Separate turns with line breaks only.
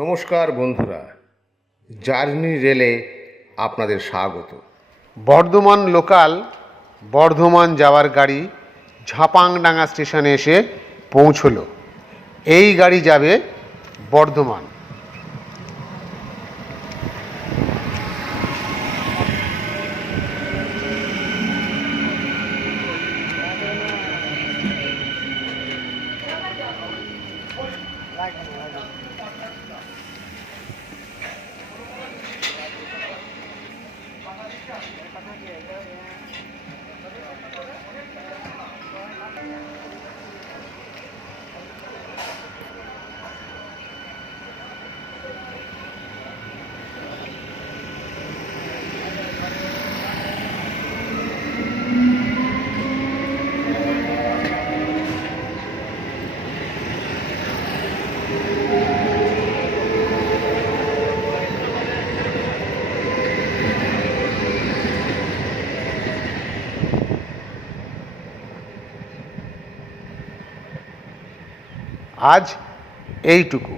নমস্কার বন্ধুরা জার্নি রেলে আপনাদের স্বাগত
বর্ধমান লোকাল বর্ধমান যাওয়ার গাড়ি ঝাপাংডাঙ্গা স্টেশনে এসে পৌঁছল এই গাড়ি যাবে বর্ধমান Thank you. ปัญหาเกี่ยวกับเรื่องนี้ আজ এইটুকু